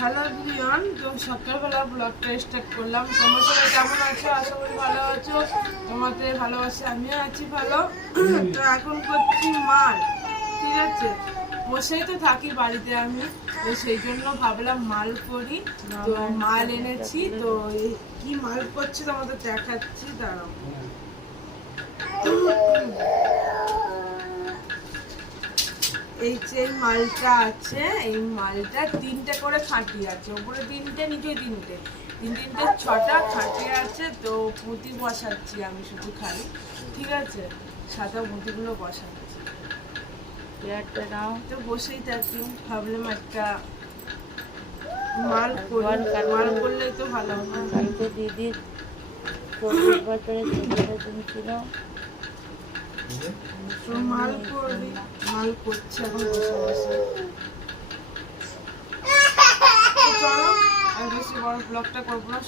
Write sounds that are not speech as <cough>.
Hello everyone তো সকালবেলা ব্লগটা স্টার্ট করলাম। তোমার সবাই কেমন আছো? আশা করি ভালো আছো। তোমাদের ভালোবাসে আমিও আছি ভালো। তো এখন করছি মাল, ঠিক আছে? বসেই তো থাকি বাড়িতে আমি। তো সেই জন্য ভাবলাম মাল করি তো মাল এনেছি। তো কি মাল করছি তোমাদের দেখাচ্ছি, দাঁড়াও। এই যে মালটা আছে এই মালটা তিনটে করে খাঁটি আছে। উপরে তিনটে নিচে তিনটে। তিন তিনটে ছটা খাঁটি আছে তো পুঁতি বসাচ্ছি আমি শুধু খালি। ঠিক আছে? সাদা পুঁতিগুলো বসাচ্ছি। চেয়ারটা নাও। তো বসেই থাকি। ভাবলাম একটা মাল মাল। করলেই তো ভালো হবে কালকে দিদির চব্বিশ বছরের ছিল তো মাল করি মাল করছি এখন বসে বসে। <laughs> চলো আর বেশি বড় ব্লগটা করব না